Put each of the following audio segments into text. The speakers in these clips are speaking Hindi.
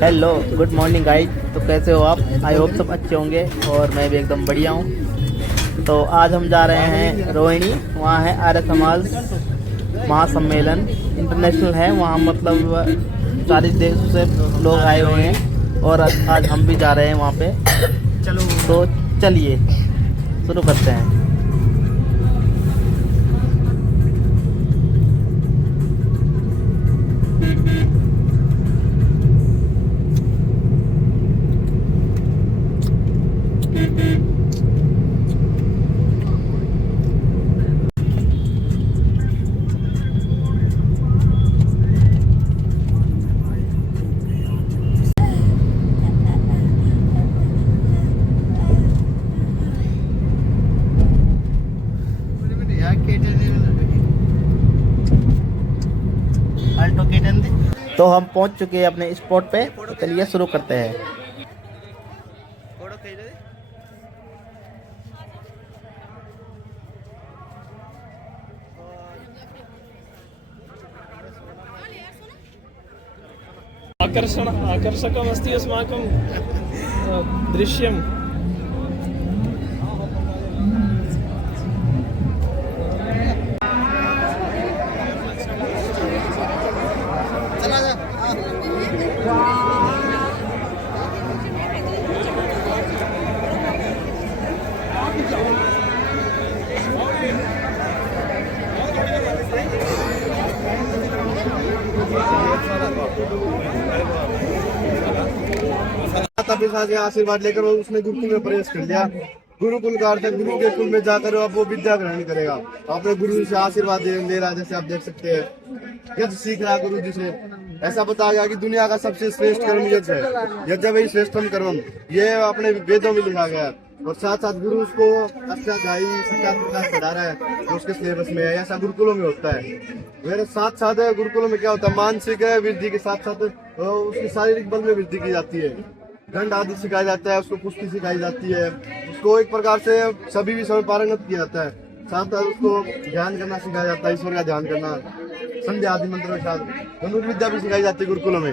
Hello, good morning guys. तो कैसे हो आप? आई होप सब अच्छे होंगे और मैं भी एकदम बढ़िया हूँ। तो आज हम जा रहे हैं रोहिणी। वहाँ है आर्य समाज महासम्मेलन इंटरनेशनल है। वहाँ मतलब 40 देशों से लोग आए हुए हैं और आज हम भी जा रहे हैं वहाँ पे। तो चलिए शुरू करते हैं। तो हम पहुंच चुके हैं अपने स्पॉट पे। तो चलिए शुरू करते हैं। आकर्षकमस्ति अस्माकं दृश्यम्। आशीर्वाद लेकर उसने गुरुकुल में प्रवेश कर लिया। गुरुकुल का अर्थ गुरु के कुल में जाकर अब वो विद्या ग्रहण करेगा। अपने गुरु से आशीर्वाद ले रहा है। जैसे आप देख सकते हैं यज्ञ सीख रहा गुरु जी से। ऐसा बताया गया कि दुनिया का सबसे श्रेष्ठ कर्म यज्ञ है। यज्ञ वही श्रेष्ठम कर्म, ये अपने वेदों में लिखा गया है। और साथ साथ गुरु उसको अष्टाध्यायी प्रकाश पढ़ा रहा है जो उसके सिलेबस में है। ऐसा गुरुकुलों में होता है। मेरे साथ साथ गुरुकुलों में क्या होता है, मानसिक वृद्धि के साथ साथ उसकी शारीरिक बल में वृद्धि की जाती है। दंड आदि सिखाया जाता है, उसको कुश्ती सिखाई जाती है, उसको एक प्रकार से सभी विषयों में पारंगत किया जाता है। साथ साथ उसको ध्यान करना सिखाया जाता है, ईश्वर का ध्यान करना, संध्या आदि मंत्रों के साथ धनुर्विद्या भी सिखाई जाती है गुरुकुलों में।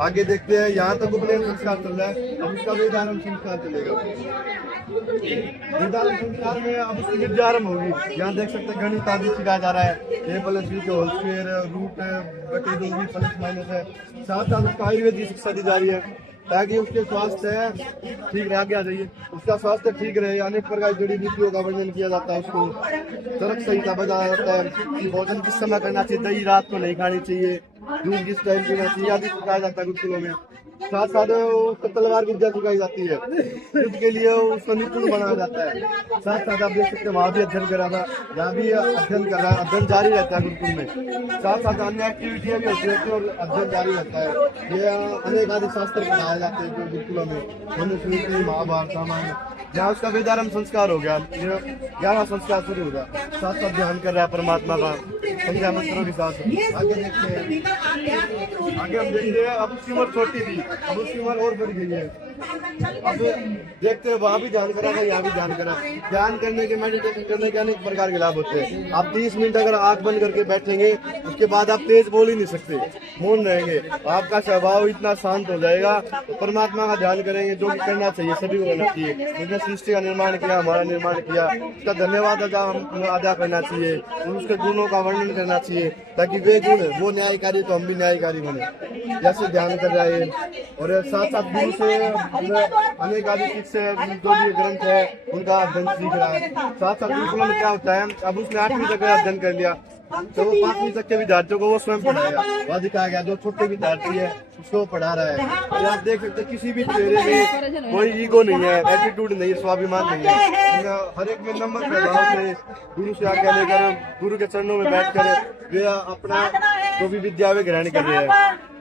आगे देखते हैं, यहाँ तक उपनयन संस्कार चल रहा है, अब उसका वेदारंभ संस्कार चलेगा। वेदारंभ संस्कार में अब उसकी विद्या आरंभ होगी। यहाँ देख सकते हैं गणित आदि सिखाया जा रहा है, A+B होल स्क्वायर, रूट बटे 2 प्लस माइनस है। साथ साथ उसका आयुर्वेद की शिक्षा दी जा रही है ताकि उसके स्वास्थ्य ठीक रह गया जाइए, उसका स्वास्थ्य ठीक रहे। अनेक प्रकार की जड़ी बूटियों का वर्णन किया जाता है, उसको चरक संहिता बताया जाता है कि भोजन किस समय करना चाहिए, दही रात को नहीं खानी चाहिए, दूध किस टाइम पीना चाहिए आदि सिखाया जाता है गुरुकुलों में। साथ साथ उसको तलवार विद्या सिखाई जाती है, युद्ध के लिए उसको निपुण बनाया जाता है। साथ साथ आप देख सकते हैं वहाँ भी अध्ययन करा था, यहाँ भी अध्ययन कर रहा है, अध्ययन जारी रहता है गुरुकुल में। साथ साथ अन्य एक्टिविटियाँ भी होती रहती है और अध्ययन जारी रहता है। ये अनेक आदि शास्त्र पढ़ाए जाते हैं जो गुरुकुलों में, मनुस्मृति, महाभारत, रामायण। जहाँ उसका वेदारंभ संस्कार हो गया, 11वां संस्कार शुरू होगा। साथ साथ ध्यान कर रहा है परमात्मा का संध्या मंत्रों के साथ। आगे देखते हैं, आगे हम देखते हैं अब उसकी उम्र छोटी थी, अब उसकी उम्र और बढ़ गई है। अब देखते हैं वहाँ भी ध्यान करा था, यहाँ भी ध्यान करा। ध्यान करने के, मेडिटेशन करने के अनेक प्रकार के लाभ होते हैं। आप 30 मिनट अगर आंख बंद करके बैठेंगे उसके बाद आप तेज बोल ही नहीं सकते, मौन रहेंगे, आपका स्वभाव इतना शांत हो जाएगा। तो परमात्मा का ध्यान करेंगे, जो करना चाहिए सभी को करना चाहिए। जिसने सृष्टि का निर्माण किया, हमारा निर्माण किया, उसका धन्यवाद अदा करना चाहिए और उसके गुणों का वर्णन करना चाहिए ताकि वे गुण वो न्यायकारी तो हम भी न्यायकारी बने। जैसे ध्यान कर रहा है और साथ साथ गुरु से अनेक आदि से जो भी ग्रंथ है उनका अध्ययन सीख रहा है। साथ साथ गुरुकुल में क्या होता है, अब उसने 8वीं तक अध्ययन कर लिया तो वो 5वीं तक के विद्यार्थियों को वो स्वयं पढ़ाएगा। वह दिखाया गया जो छोटे विद्यार्थी है उसको पढ़ा रहा है। और आप देख सकते हैं किसी भी चेहरे में कोई ईगो नहीं है, एटीट्यूड नहीं है, स्वाभिमान नहीं है। हर एक में नम्र प्रभाव से गुरु से आज्ञा लेकर गुरु के चरणों में बैठकर वे अपना जो भी विद्या वे ग्रहण कर रहे हैं।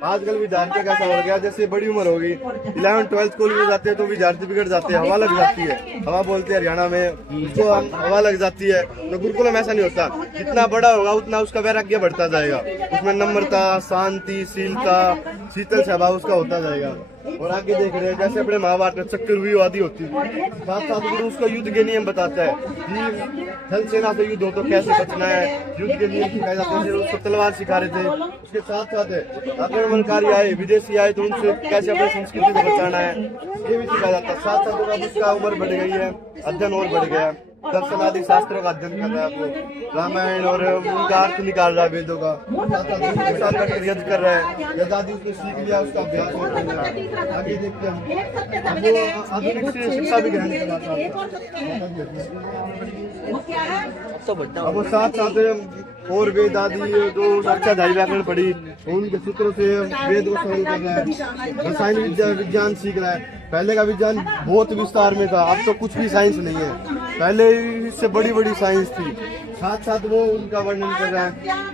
आजकल विद्यार्थी कैसा हो गया, जैसे बड़ी उम्र होगी 11th 12th स्कूल में जाते हैं तो विद्यार्थी बिगड़ जाते हैं, हवा लग जाती है। हवा बोलते हैं हरियाणा में, उसको हवा लग जाती है। तो गुरुकुल में ऐसा नहीं होता, जितना बड़ा होगा उतना उसका वैराग्य बढ़ता जाएगा। उसमें नम्रता, शांति, शीलता, शीतल स्वभाव उसका होता जाएगा। और आगे देख रहे हैं जैसे अपने महाभारत में चक्रव्यूह आदि होती है, साथ साथ गुरु उसका युद्ध के नियम बताता है कि थल सेना से युद्ध हो तो कैसे बचना है, युद्ध के नियम सिखाए जाते हैं। उसको तलवार सिखा रहे थे। उसके साथ साथ आक्रमणकारी आए, विदेशी आए तो उनसे कैसे अपनी संस्कृति को बचाना है ये भी सिखाया जाता है। साथ साथ अब उसका उम्र बढ़ गई है, अध्ययन और बढ़ गया, दर्शन आदि शास्त्रों का अध्ययन कर रहा है, आपको रामायण और उनका अर्थ निकाल रहा है वेदों का, साथ साथ यज्ञ कर रहा है, यज्ञ आदि उसने सीख लिया, उसका अभ्यास हो रहा है। आगे देखते हैं वो आधुनिक शिक्षा भी ग्रहण कर रहा था। अब वो साथ साथ और वेद आदि जो अक्षरधारी व्याकरण पढ़ी उनके सूत्रों से वेद को समझ कर रहा है। रसायन विज्ञान सीख रहा है। पहले का विज्ञान बहुत विस्तार में था, अब तो कुछ भी साइंस नहीं है, पहले इससे बड़ी बड़ी साइंस थी। साथ साथ वो उनका वर्णन कर रहा है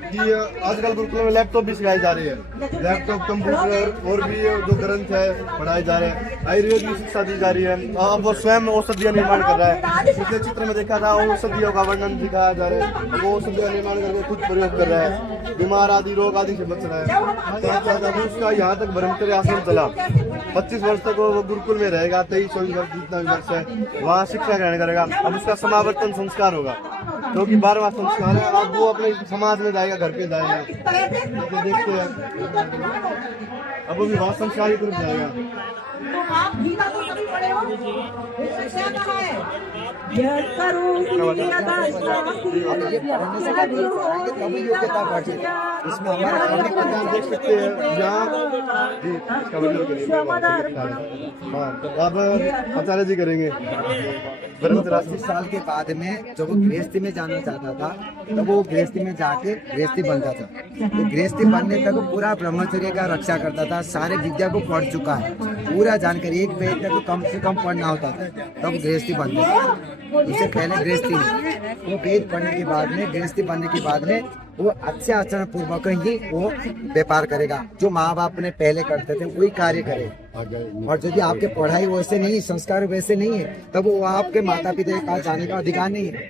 कि आजकल गुरुकुल में लैपटॉप भी सिखाई जा रही है, लैपटॉप, कंप्यूटर और भी जो ग्रंथ है पढ़ाए जा रहे हैं। आयुर्वेद की शिक्षा दी जा रही है। अब वो स्वयं औषधियाँ निर्माण कर रहा है। पिछले चित्र में देखा था औषधियों का वर्णन दिखाया जा रहा है। वो औषधियाँ निर्माण करके खुद प्रयोग कर रहा है, बीमार आदि रोग आदि से बच रहा है। साथ साथ अभी उसका यहाँ तक ब्रह्मचर्य आश्रम चला, 25 वर्ष तक वो गुरुकुल में रहेगा, 23-24 वर्ष जितना भी वर्ष है वहाँ शिक्षा ग्रहण करेगा। अब उसका समावर्तन संस्कार होगा जो कि 12वां संस्कार है। अब वो अपने समाज में जाएगा, घर पे जाएगा, तो देखते हैं अब वो विवाह संस्कार की तरफ जाएगा। तो आप गीता तो सभी पढ़े हो, उसमें क्या कहा है? इसमें हमारा देख सकते हैं यहाँ जी इसका वर्णन करिए। हाँ तो अब आचार्य जी करेंगे। 25 साल के बाद में जब वो गृहस्थी में जाना चाहता था तब वो गृहस्थी में जाके गृहस्थी बनता था। तो गृहस्थी बनने तक वो पूरा ब्रह्मचर्य का रक्षा करता था, सारे विद्या को पढ़ चुका है, पूरा जानकारी, एक वेद तक कम से कम पढ़ना होता था तब गृहस्थी बनता था। उससे पहले गृहस्थी नहीं। वो वेद पढ़ने के बाद में, गृहस्थी बनने के बाद में वो अच्छे आचरण पूर्वक ही वो व्यापार करेगा। जो माँ बाप ने पहले करते थे वही कार्य करे। और यदि आपके पढ़ाई वैसे नहीं, संस्कार वैसे नहीं है, तब वो आपके माता पिता के पास जाने का अधिकार नहीं है।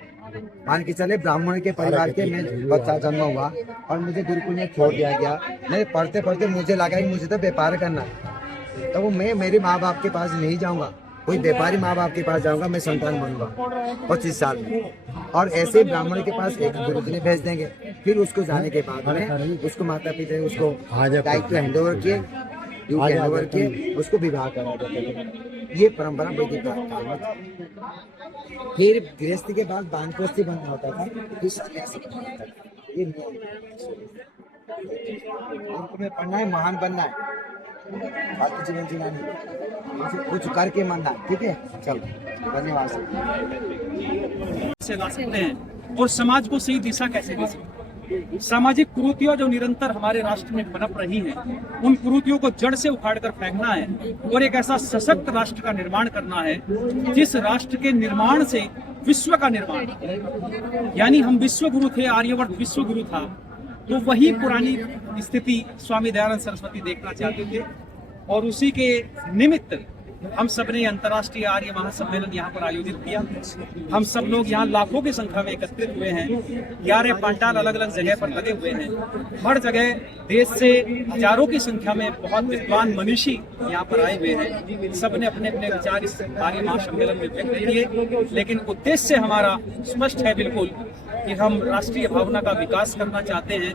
मान के चले ब्राह्मण के परिवार के मैं बच्चा जन्म हुआ और मुझे गुरुकुल में छोड़ दिया गया। मैं पढ़ते पढ़ते मुझे लगा कि मुझे तो व्यापार करना है, तो वो मैं मेरे माँ बाप के पास नहीं जाऊंगा, कोई व्यापारी माँ बाप के पास जाऊंगा, मैं संतान बनूंगा 25 साल में। और ऐसे ब्राह्मण के पास एक गुरुजी ने भेज देंगे। फिर उसको जाने के बाद में उसको माता पिता ने उसको दायित्व हैंडओवर किए, हैंडओवर किए, उसको विवाह करा देते। ये परंपरा वैदिक काल में थी। फिर गृहस्थी के बाद वानप्रस्थी बनना होता था, फिर सन्यासी बनना होता था। ये नियम तुम्हें पढ़ना है, महान बनना है, बाकी जीवन जीना नहीं, कुछ करके मरना। ठीक है, चलो धन्यवाद से ला सकते हैं और समाज को सही दिशा कैसे दे सकते हैं। सामाजिक कुरीतियां जो निरंतर हमारे राष्ट्र में पनप रही हैं, उन कुरीतियों को जड़ से उखाड़कर फेंकना है और एक ऐसा सशक्त राष्ट्र का निर्माण करना है जिस राष्ट्र के निर्माण से विश्व का निर्माण, यानी हम विश्व गुरु थे, आर्यवर्त विश्व गुरु था, तो वही पुरानी स्थिति स्वामी दयानंद सरस्वती देखना चाहते थे। और उसी के निमित्त हम सब ने अंतर्राष्ट्रीय आर्य महासम्मेलन यहाँ पर आयोजित किया। हम सब लोग यहाँ लाखों की संख्या में एकत्रित हुए हैं। 11 पंडाल अलग अलग जगह पर लगे हुए हैं। हर जगह देश से हजारों की संख्या में बहुत विद्वान मनीषी यहाँ पर आए हुए हैं। सब ने अपने अपने विचार इस आर्य महासम्मेलन में व्यक्त किए, लेकिन उद्देश्य हमारा स्पष्ट है बिल्कुल कि हम राष्ट्रीय भावना का विकास करना चाहते हैं।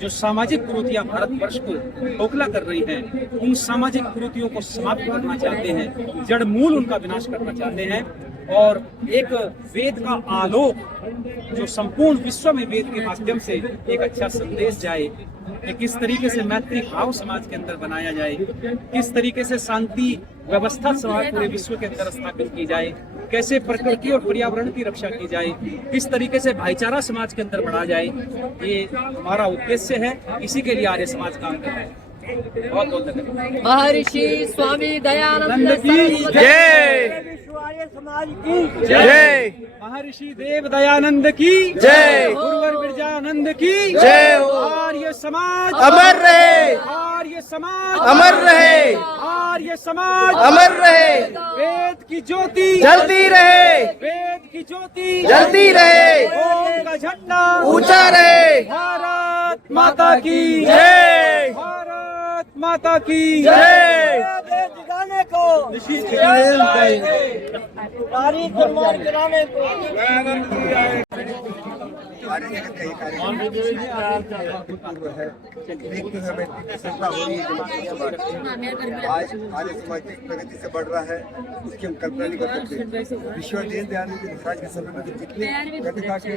जो सामाजिक कुरीतियां भारतवर्ष को खोखला कर रही हैं, उन सामाजिक कुरीतियों को समाप्त करना चाहते हैं, जड़ मूल उनका विनाश करना चाहते हैं। और एक वेद का आलोक जो संपूर्ण विश्व में वेद के माध्यम से एक अच्छा संदेश जाए कि किस तरीके से मैत्री भाव समाज के अंदर बनाया जाए, किस तरीके से शांति व्यवस्था समाज पूरे विश्व के अंदर स्थापित की जाए, कैसे प्रकृति और पर्यावरण की रक्षा की जाए, किस तरीके से भाईचारा समाज के अंदर बढ़ा जाए, ये हमारा उद्देश्य है। इसी के लिए आर्य समाज काम कर रहा है। बहुत बहुत धन्यवाद। महर्षि स्वामी दयानंद की जय, समाज की जय, महर्षि देव दयानंद की जय, गुरुवर बिरजानंद की जय। आर्य समाज अमर रहे, आर्य समाज अमर रहे, आर्य समाज अमर रहे, वेद की ज्योति जलती रहे, वेद की ज्योति जलती रहे, ओम का झंडा ऊंचा रहे। भारत माता की जय। भारत माता की दिखाने को तारीख निर्माण कराने को हमारे जगत का ये कार्यक्रम है। देखते हैं हमें प्रसन्नता हो रही है। आज आर्य समाज की प्रगति से बढ़ रहा है, उसकी हम कल्पना नहीं कर सकते। विश्व दीनदयाल जी महाराज के समय में तो कितनी घटना की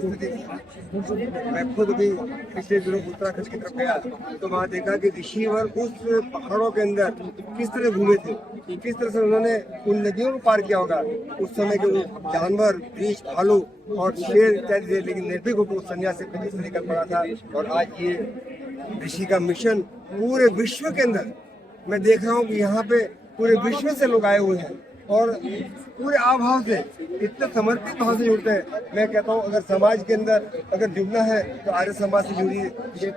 स्थिति थी। मैं खुद भी पिछले दिनों उत्तराखंड की तरफ गया तो वहाँ देखा कि ऋषिवर उस पहाड़ों के अंदर किस तरह घूमे थे, किस तरह से उन्होंने उन नदियों को पार किया होगा। उस समय के वो जानवर, रीछ, भालू और शेर इत्यादि थे, लेकिन निर्भीक होकर सन्यासी से निकल पड़ा था। और आज ये ऋषि का मिशन पूरे विश्व के अंदर मैं देख रहा हूँ कि यहाँ पे पूरे विश्व से लोग आए हुए हैं और पूरे आभाव से इतने समर्पित भाव से जुड़ते हैं। मैं कहता हूँ अगर समाज के अंदर अगर जुड़ना है तो आर्य समाज से जुड़िए,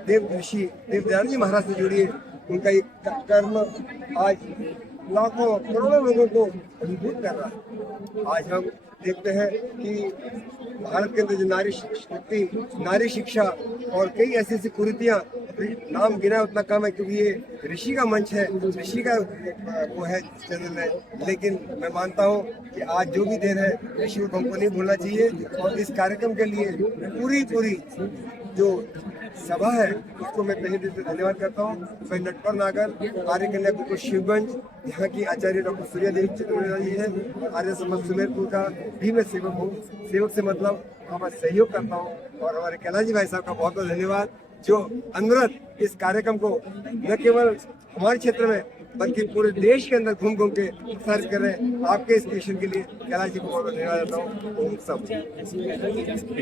देव ऋषि देवदयाल जी महाराज से जुड़िए। उनका ये कर्म आज लाखों करोड़ों लोगों को अभिभूत कर रहा है। आज हम देखते हैं कि भारत के अंदर जो नारी शक्ति, नारी शिक्षा और कई ऐसी ऐसी कुरीतियां, नाम गिना उतना कम है क्योंकि ये ऋषि का मंच है, ऋषि का वो है चैनल है। लेकिन मैं मानता हूँ कि आज जो भी देर है ऋषि को हमको नहीं भूलना चाहिए। और इस कार्यक्रम के लिए पूरी जो सभा है उसको मैं तहे दिल से धन्यवाद करता हूँ। मैं नटवर नागर आर्य कन्या गुरुकुल शिवगंज यहाँ की आचार्य डॉक्टर सूर्या देवी चतुर्वेदी जी है और आर्य समाज सुमेरपुर का भी मैं सेवक हूँ। सेवक से मतलब हमारा सहयोग करता हूँ। और हमारे कैलाश जी भाई साहब का बहुत बहुत धन्यवाद जो अनवरत इस कार्यक्रम को न केवल हमारे क्षेत्र में बल्कि पूरे देश के अंदर घूम के प्रसारित कर रहे हैं। आपके इस मिशन के लिए कैलाश जी को बहुत धन्यवाद देता हूँ। ओम सब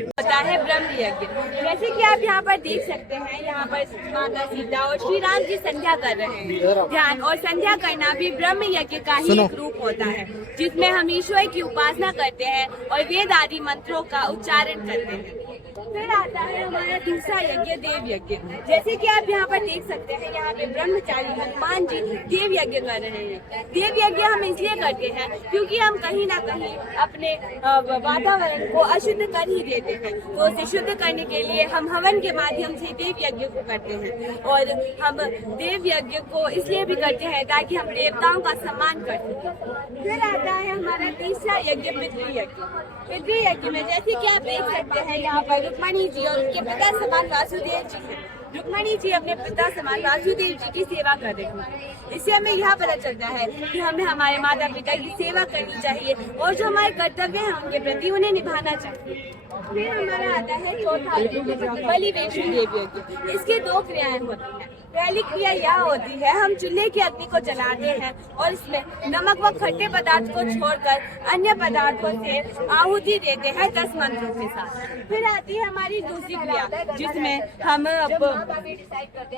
होता है ब्रह्म यज्ञ। जैसे कि आप यहाँ पर देख सकते हैं, यहाँ पर माता सीता और श्री राम जी संध्या कर रहे हैं। ध्यान और संध्या करना भी ब्रह्म यज्ञ का ही एक रूप होता है, जिसमें हम ईश्वर की उपासना करते हैं और वेद आदि मंत्रों का उच्चारण करते हैं। फिर आता है हमारा दूसरा यज्ञ, देव यज्ञ। जैसे कि आप यहाँ पर देख सकते हैं, यहाँ पे ब्रह्मचारी हनुमान जी देव यज्ञ कर रहे हैं। देव यज्ञ हम इसलिए करते हैं क्योंकि हम कहीं ना कहीं अपने वातावरण को अशुद्ध कर ही देते हैं, तो उसे शुद्ध करने के लिए हम हवन के माध्यम से देव यज्ञ को करते हैं। और हम देव यज्ञ को इसलिए भी करते हैं ताकि हम देवताओं का सम्मान कर सकें। फिर आता है हमारा तीसरा यज्ञ, पितृ यज्ञ। पितृ यज्ञ में जैसे कि आप देख सकते हैं, यहाँ पर रुक्मणी जी और उनके पिता समान वासुदेव जी हैं। रुक्मणी जी अपने पिता समान वासुदेव जी की सेवा कर रहे हैं। इससे हमें यह पता चलता है कि हमें हमारे माता पिता की सेवा करनी चाहिए और जो हमारे कर्तव्य हैं उनके प्रति उन्हें निभाना चाहिए। फिर हमारा आता है चौथा यज्ञ, बलिवेषु देव यज्ञ। इसके दो क्रियाएं होती हैं। पहली क्रिया यह होती है, हम चूल्हे की अग्नि को जलाते हैं और इसमें नमक व खट्टे पदार्थ को छोड़कर अन्य पदार्थों से आहुति देते हैं 10 मंत्रों के साथ। फिर आती है हमारी दूसरी क्रिया, जिसमें हम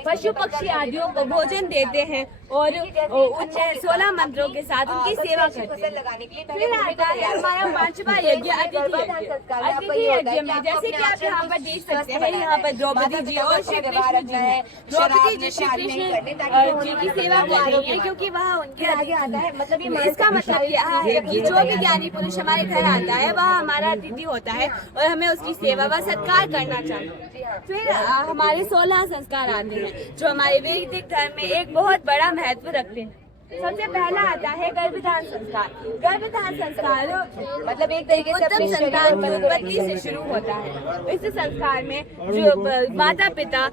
पशु पक्षी आदियों को भोजन देते हैं और उन 16 मंत्रों के साथ उनकी सेवा करते हैं। फिर आता है हमारा 5वां यज्ञ, अतिथि यज्ञ। अतिथि यज्ञ में जैसे कि आप यहाँ पर देख सकते हैं, यहाँ पर द्रौपदी जी और श्री कृष्ण जी हैं। द्रौपदी जी श्री कृष्ण जी की सेवा कर रही है क्योंकि वह उनके आगे आता है। मतलब इसका मतलब यह है कि जो भी ज्ञानी पुरुष हमारे घर आता है वह हमारा अतिथि होता है और हमें उसकी सेवा व सत्कार करना चाहिए। फिर हमारे 16 संस्कार आते हैं जो हमारे वैदिक धर्म में एक बहुत बड़ा महत्व रखते हैं। सबसे पहला आता है गर्भधान संस्कार। गर्भधान संस्कार मतलब एक तरीके से उत्तम संतान की उत्पत्ति से शुरू होता है। इस संस्कार में जो माता पिता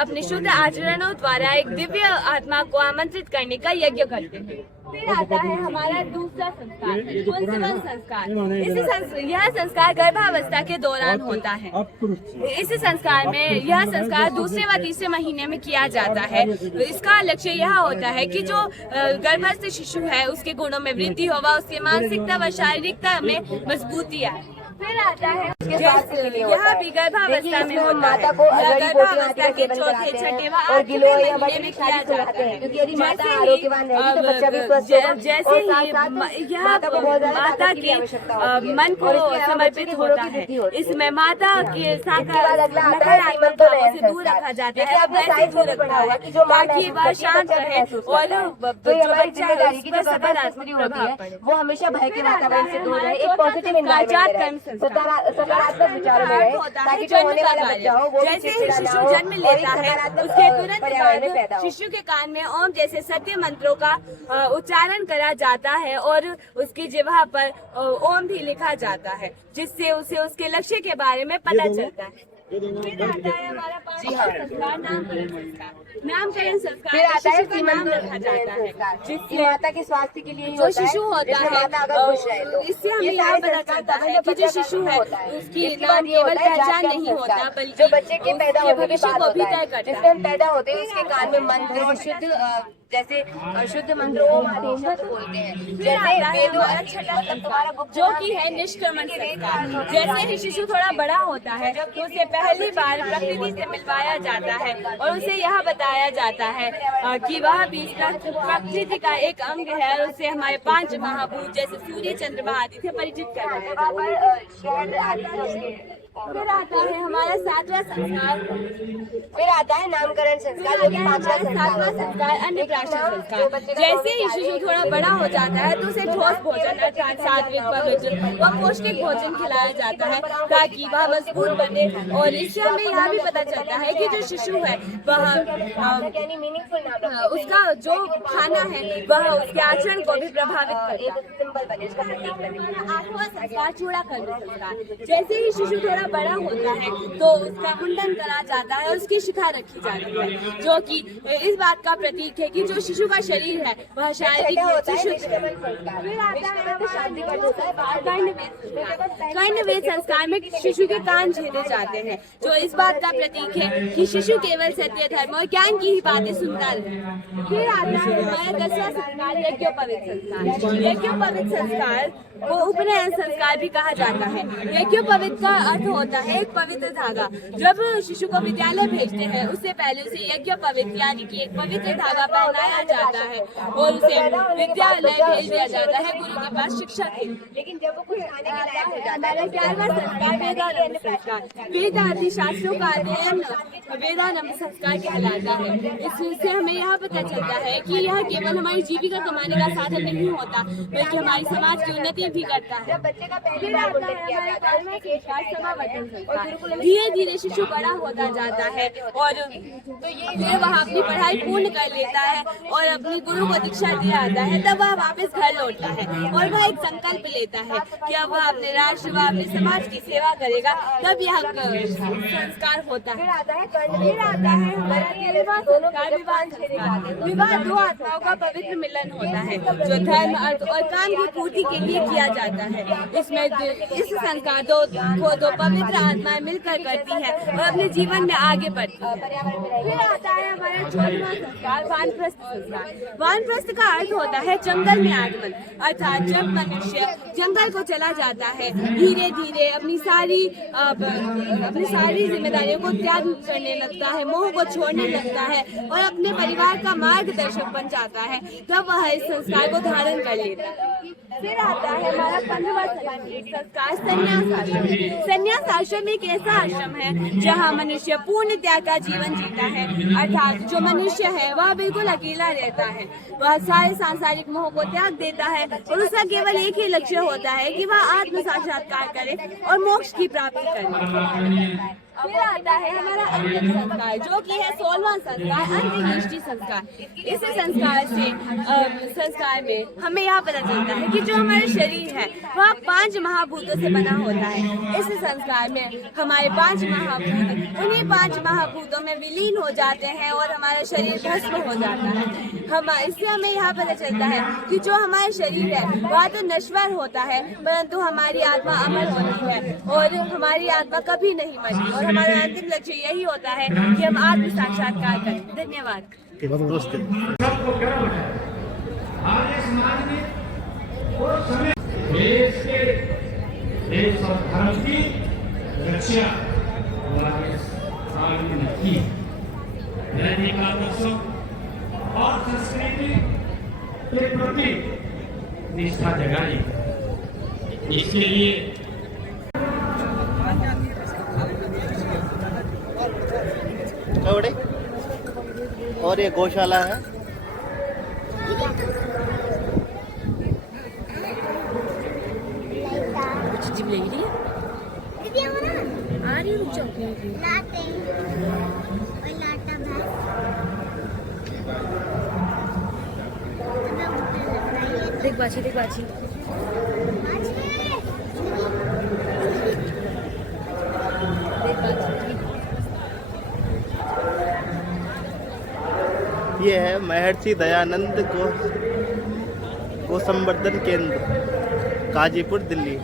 अपने शुद्ध आचरणों द्वारा एक दिव्य आत्मा को आमंत्रित करने का यज्ञ करते हैं। फिर आता है हमारा दूसरा संस्कार, पुंसवन संस्कार। यह संस्कार गर्भावस्था के दौरान होता है। इस संस्कार में यह संस्कार दूसरे व तीसरे महीने में किया जाता है। इसका लक्ष्य यह होता है कि जो गर्भस्थ शिशु है उसके गुणों में वृद्धि हो व उसकी मानसिकता व शारीरिकता में मजबूती आए। फिर आता है यह भी गर्भावस्था में होता है। गर्भावस्था के चौथे, छठे व आठवें महीने में किया जाता है। जैसे ही यह माता के मन को समर्पित होता है, इसमें माता के नकारात्मक भावों से दूर रखा जाता है। अब वैसे दूर रखा है ताकि वह शांत रहे और जो बच्चा है उस पर सकारात्मक प्रभाव पड़े। वो हमेशा भय के वातावरण से दूर रहे, एक पॉजिटिव एनवायरनमेंट सकारात्मक विचारों में रहे, ताकि जो होने वाला बच्चा हो वो जैसे ही शिशु जन्म लेता है उसके तुरंत बाद शिशु के कान में ओम जैसे सत्य मंत्रों का उच्चारण करा जाता है और उसकी जिह्वा पर ओम भी लिखा जाता है, जिससे उसे उसके लक्ष्य के बारे में पता चलता है। फिर आता है हमारा पांचवा संस्कार, नामकरण संस्कार। फिर आता है शिशु का नाम रखा जाता है, जिससे माता के स्वास्थ्य के लिए जो शिशु होता है, इससे हमें यह पता चलता है कि जो शिशु है उसकी नाम केवल पहचान नहीं होता बल्कि जो बच्चे के पैदा होने भविष्य को भी तय करता है। जिसमें पैदा होते हैं उसके कान में मंत्र शुद्ध जैसे शुद्ध मंत्र ओम आदेशत बोलते हैं, जैसे वेदों छठा संस्कार जो कि है निष्क्रमण संस्कार। जैसे ही शिशु थोड़ा बड़ा होता है तो उसे पहली बार प्रकृति से मिलवाया जाता है और उसे यह बताया जाता है कि वह भी प्रकृति का एक अंग है और उसे हमारे 5 महाभूत जैसे सूर्य चंद्रमा आदि से परिचित करवाया जाता है। फिर आता है हमारा 7वां संस्कार, फिर आता है नामकरण संस्कार, जो कि 7वां संस्कार अन्नप्राशन संस्कार। जैसे ही शिशु थोड़ा बड़ा हो जाता है तो उसे ठोस भोजन अर्थात सात्विक पवित्र व पौष्टिक भोजन खिलाया जाता है ताकि वह मजबूत बने। और इससे हमें यह भी पता चलता है कि जो शिशु है वह उसका जो खाना है वह उसके आचरण को भी प्रभावित करता है। 8वां संस्कार चूड़ाकरण संस्कार। जैसे ही शिशु थोड़ा बड़ा होता है तो उसका मुंडन करा जाता है और उसकी शिखा रखी जाती है, जो कि इस बात का प्रतीक है कि जो शिशु का शरीर है वह शारीरिक रूप से शुद्ध है। फिर आता है कर्णवेद संस्कार में शिशु के कान छेदे जाते हैं, जो इस बात का प्रतीक है कि शिशु केवल सत्य धर्म और ज्ञान की ही बातें सुनता रहे। फिर आता है हमारा 10वां संस्कार यज्ञोपवीत संस्कार। यज्ञोपवीत संस्कार को उपनयन संस्कार भी कहा जाता है। यज्ञोपवीत का अर्थ होता है एक पवित्र धागा। जब शिशु को विद्यालय भेजते हैं उससे पहले उसे यज्ञोपवीत यानी कि एक पवित्र धागा पहनाया जाता है और उसे विद्यालय भेज दिया जाता है गुरु के पास शिक्षा के। लेकिन जब वो कुछ खाने के लायक हो जाता है 11वां संस्कार वेदारंभ संस्कार। वेदांती शास्त्रों का अध्ययन वेदारंभ संस्कार कहलाता है। इससे हमें यह पता चलता है कि यह केवल हमारी जीविका कमाने का साधन नहीं होता बल्कि हमारी समाज की उन्नति भी करता है। धीरे धीरे शिशु बड़ा होता जाता है और फिर वह अपनी पढ़ाई पूर्ण कर लेता है और अपनी गुरु को दीक्षा दे आता है। तब वह वापस घर लौटता है और वह एक संकल्प लेता है कि अब वह अपने राष्ट्र व अपने समाज की सेवा करेगा। तब यह संस्कार होता है। फिर आता है विवाह 2 आत्माओं का पवित्र मिलन होता है जो धर्म अर्थ और काम की पूर्ति के लिए किया जाता है। इसमें इस संस्कार को 2 पवित्र आत्माएं मिलकर करती है और अपने जीवन में आगे बढ़ती है। फिर आता है हमारा 14वां संस्कार वानप्रस्थ संस्कार। वानप्रस्थ का अर्थ होता है जंगल में आगमन, अर्थात जब मनुष्य जंगल को चला जाता है धीरे धीरे अपनी सारी जिम्मेदारियों को त्याग करने लगता है, मोह को छोड़ने लगता है और अपने परिवार का मार्गदर्शक बन जाता है, तब वह इस संस्कार को धारण कर लेता है। फिर आता है हमारा 15वां संस्कार संन्यास आश्रम। संन्यास आश्रम एक ऐसा आश्रम है जहाँ मनुष्य पूर्ण त्याग का जीवन जीता है, अर्थात जो मनुष्य है वह बिल्कुल अकेला रहता है। वह सारे सांसारिक मोह को त्याग देता है और उसका केवल एक ही लक्ष्य होता है कि वह आत्म साक्षात्कार करे और मोक्ष की प्राप्ति करे। फिर आता है हमारा अंतिम संस्कार जो कि है 16वां संस्कार अंत्येष्टि संस्कार। इस संस्कार में हमें यह पता चलता है कि जो हमारा शरीर है वह 5 महाभूतों से बना होता है। इस संस्कार में हमारे 5 महाभूत उन्हीं 5 महाभूतों में विलीन हो जाते हैं और हमारा शरीर भस्म हो जाता है। इससे हमें यह पता चलता है कि जो हमारा शरीर है वह तो नश्वर होता है परंतु हमारी आत्मा अमर होती है और हमारी आत्मा कभी नहीं मरती और हमारा अंतिम लक्ष्य यही होता है कि हम आत्म साक्षात्कार करें। धन्यवाद। सबको गर्व है हमारे समाज में देश के देश और धर्म की रक्षा हमारे समाज ने की नैतिक आदर्शों और संस्कृति के प्रति निष्ठा जगाई। इसके लिए और ये गौशाला है। कुछ जिम ले रही है। देख बाछी, देख बाछी। ये है महर्षि दयानंद गो संवर्धन केंद्र, गाजीपुर, दिल्ली।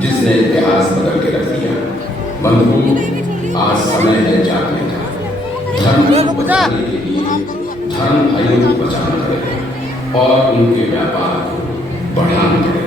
जिसने इतिहास बदल के रख दिया। बंधु, आज समय है जागने का। धर्म को बचाने के लिए धर्म भाइयों को बचाना पड़ेगा और उनके व्यापार को बढ़ाना पड़ेगा।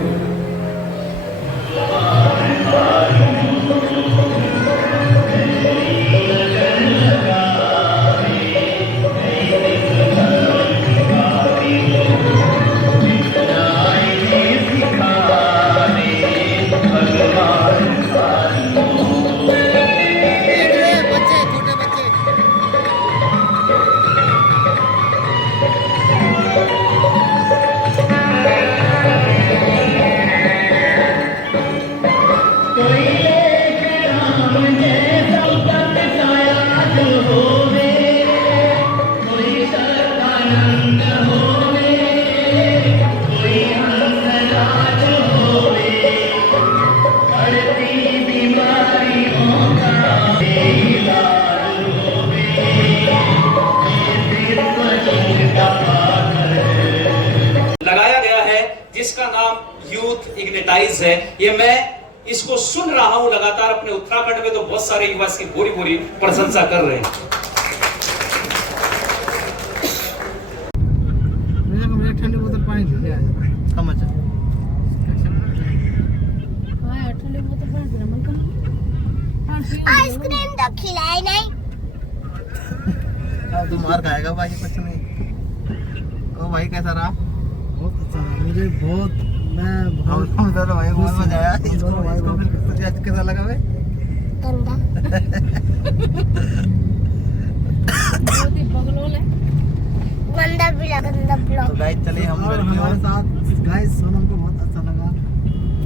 जिसका नाम यूथ इग्निटाइज है। ये मैं इसको सुन रहा हूं लगातार अपने उत्तराखंड में, तो बहुत सारे युवा इसकी पूरी पूरी प्रशंसा कर रहे हैं। ठंडी बोतल पानी दे कम अच्छा। ठंडी बोतल पानी पीना मन कर। आइसक्रीम तो खिलाए नहीं। अब तू मार खाएगा भाई, कुछ नहीं। ओ भाई कैसा रहा? बहुत अच्छा, मुझे बहुत भाई बहुत मजा आया। इसको कैसा लगा भाई? गंदा। बहुत ही बगलोल है। गंदा भी लगा, गंदा ब्लॉग। तो गाइस चलिए हम हमारे साथ गाइस सोनम को बहुत अच्छा लगा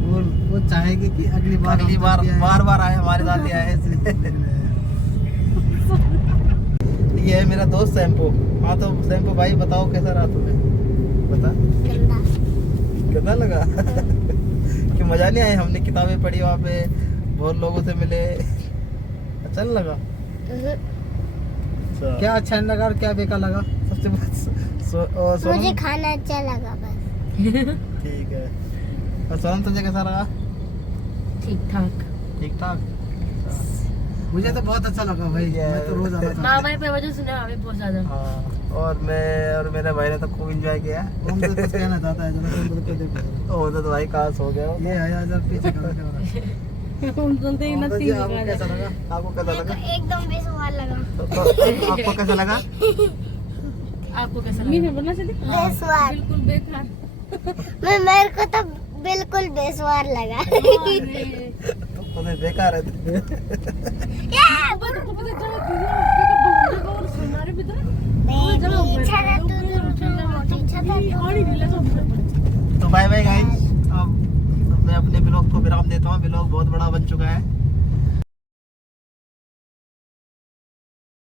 और वो चाहेगी कि अगली बार आए हमारे साथ ही आए। ये है मेरा दोस्त शैम्पू। हाँ तो शैम्पू भाई बताओ कैसा रहा तुम्हें? बता। कितना लगा? कि मजा नहीं आया? हमने किताबें पढ़ी, वहाँ पे बहुत लोगों से मिले, अच्छा नहीं लगा? क्या अच्छा नहीं लगा और क्या बेकार लगा? सबसे मुझे खाना अच्छा लगा बस। ठीक है। और सोनम तुझे कैसा लगा? ठीक ठाक। ठीक ठाक। मुझे तो बहुत अच्छा लगा भाई, मैं तो रोज आना था। माँ भाई पे वजह सुना हमें बहुत ज्यादा। हाँ, और मैं और मेरे भाई ने तो खूब एंजॉय किया। कौन सा कुछ कहना चाहता है जरा बोल के देखो। ओ तो भाई कहाँ सो गया? ये आया जरा पीछे करो। हम बोलते हैं ना तीन आपको कैसा लगा? आपको कैसा लगा? एकदम बेसवार लगा। तो आपको कैसा लगा? आपको कैसा लगा? बेसवार, बिल्कुल बेकार। मेरे को तो बिल्कुल बेसवार लगा। तो बेकार है। तो बाय बाय गाइस, अब मैं अपने ब्लॉग को विराम देता हूँ। ब्लॉग बहुत बड़ा बन चुका है।